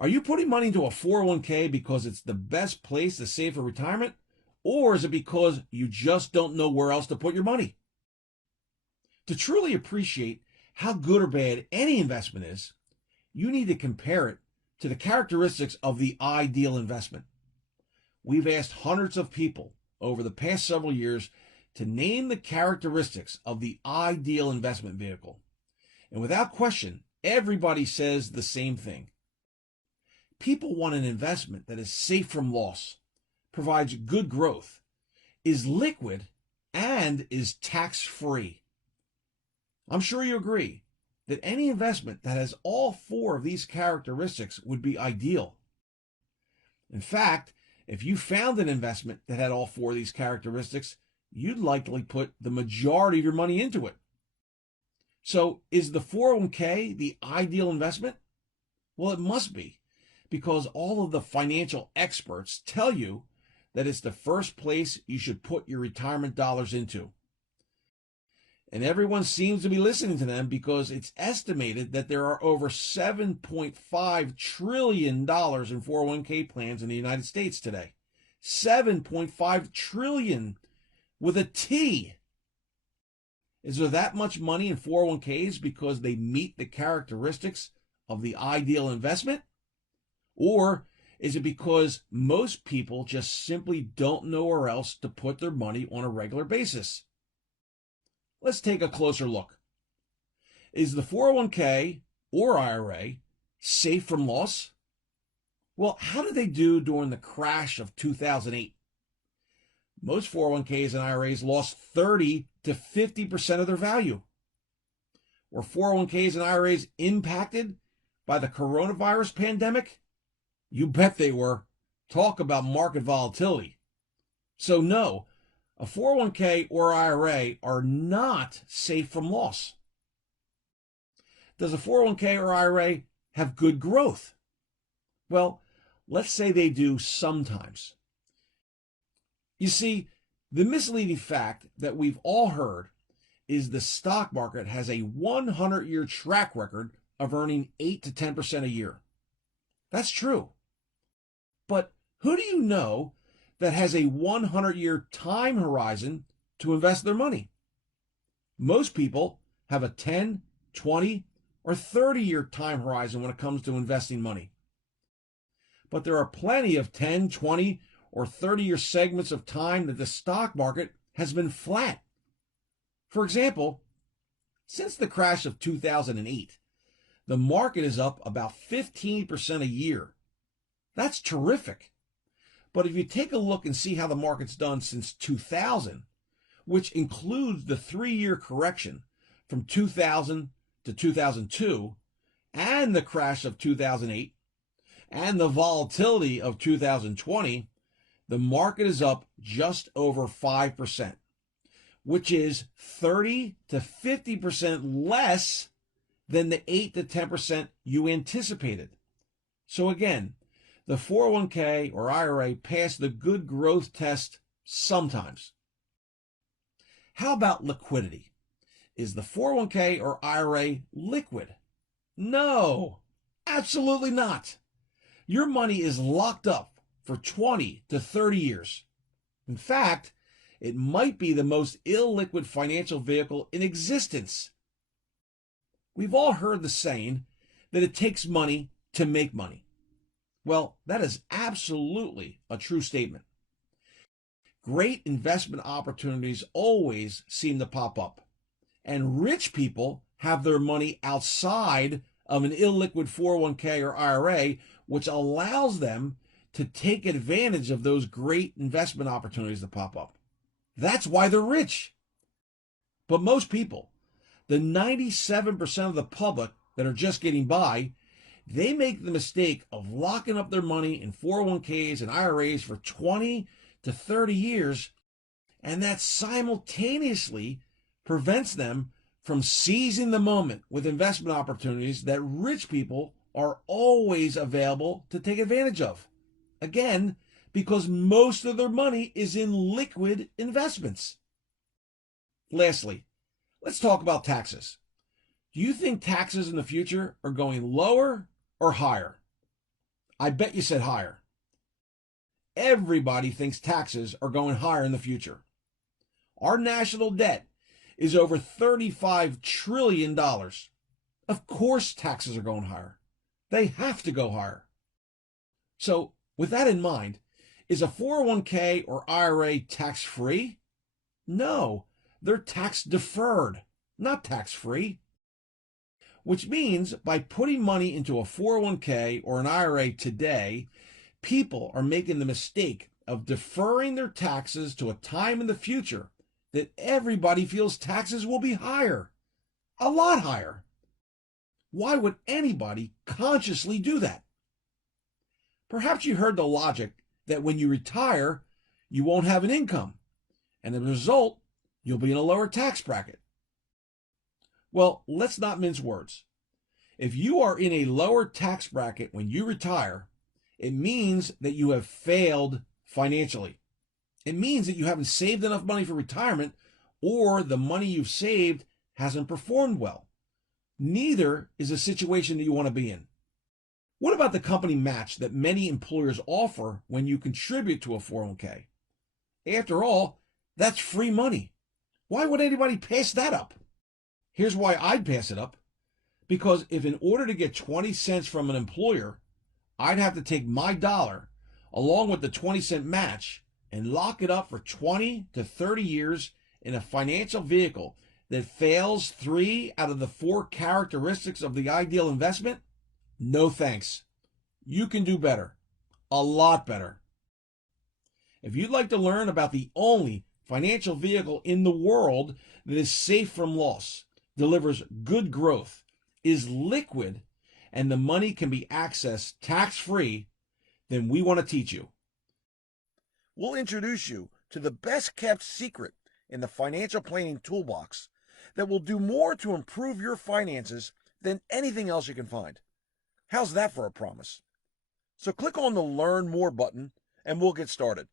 Are you putting money into a 401k because it's the best place to save for retirement? Or is it because you just don't know where else to put your money? To truly appreciate how good or bad any investment is, you need to compare it to the characteristics of the ideal investment. We've asked hundreds of people over the past several years to name the characteristics of the ideal investment vehicle. And without question, everybody says the same thing. People want an investment that is safe from loss, provides good growth, is liquid, and is tax-free. I'm sure you agree that any investment that has all four of these characteristics would be ideal. In fact, if you found an investment that had all four of these characteristics, you'd likely put the majority of your money into it. So, is the 401k the ideal investment? Well, it must be, because all of the financial experts tell you that it's the first place you should put your retirement dollars into. And everyone seems to be listening to them because it's estimated that there are over $7.5 trillion in 401k plans in the United States today. 7.5 trillion with a T. Is there that much money in 401ks because they meet the characteristics of the ideal investment? Or is it because most people just simply don't know where else to put their money on a regular basis? Let's take a closer look. Is the 401k or IRA safe from loss? Well, how did they do during the crash of 2008? Most 401ks and IRAs lost 30 to 50% of their value. Were 401ks and IRAs impacted by the coronavirus pandemic? You bet they were. Talk about market volatility. So no, a 401k or IRA are not safe from loss. Does a 401k or IRA have good growth? Well, let's say they do sometimes. You see, the misleading fact that we've all heard is the stock market has a 100-year track record of earning 8 to 10% a year. That's true. But who do you know that has a 100-year time horizon to invest their money? Most people have a 10, 20, or 30-year time horizon when it comes to investing money. But there are plenty of 10, 20, or 30-year segments of time that the stock market has been flat. For example, since the crash of 2008, the market is up about 15% a year. That's terrific. But if you take a look and see how the market's done since 2000, which includes the 3-year correction from 2000 to 2002, and the crash of 2008, and the volatility of 2020, the market is up just over 5%, which is 30 to 50% less than the 8 to 10% you anticipated. So again, the 401k or IRA passed the good growth test sometimes. How about liquidity? Is the 401k or IRA liquid? No, absolutely not. Your money is locked up for 20 to 30 years. In fact, it might be the most illiquid financial vehicle in existence. We've all heard the saying that it takes money to make money. Well, that is absolutely a true statement. Great investment opportunities always seem to pop up, and rich people have their money outside of an illiquid 401k or IRA, which allows them to take advantage of those great investment opportunities that pop up. That's why they're rich. But most people, the 97% of the public that are just getting by, they make the mistake of locking up their money in 401ks and IRAs for 20 to 30 years, and that simultaneously prevents them from seizing the moment with investment opportunities that rich people are always available to take advantage of. Again, because most of their money is in liquid investments. Lastly, let's talk about taxes. Do you think taxes in the future are going lower or higher? I bet you said higher. Everybody thinks taxes are going higher in the future. Our national debt is over $35 trillion. Of course, taxes are going higher. They have to go higher. So, with that in mind, is a 401k or IRA tax free? No, they're tax deferred, not tax free. Which means by putting money into a 401k or an IRA today, people are making the mistake of deferring their taxes to a time in the future that everybody feels taxes will be higher, a lot higher. Why would anybody consciously do that? Perhaps you heard the logic that when you retire, you won't have an income, and as a result, you'll be in a lower tax bracket. Well, let's not mince words. If you are in a lower tax bracket when you retire, it means that you have failed financially. It means that you haven't saved enough money for retirement, or the money you've saved hasn't performed well. Neither is a situation that you want to be in. What about the company match that many employers offer when you contribute to a 401k? After all, that's free money. Why would anybody pass that up? Here's why I'd pass it up. Because if in order to get 20 cents from an employer, I'd have to take my dollar along with the 20-cent match and lock it up for 20 to 30 years in a financial vehicle that fails 3 out of the 4 characteristics of the ideal investment, no thanks. You can do better. A lot better. If you'd like to learn about the only financial vehicle in the world that is safe from loss, delivers good growth, is liquid, and the money can be accessed tax-free, then we want to teach you. We'll introduce you to the best kept secret in the financial planning toolbox that will do more to improve your finances than anything else you can find. How's that for a promise? So click on the Learn More button and we'll get started.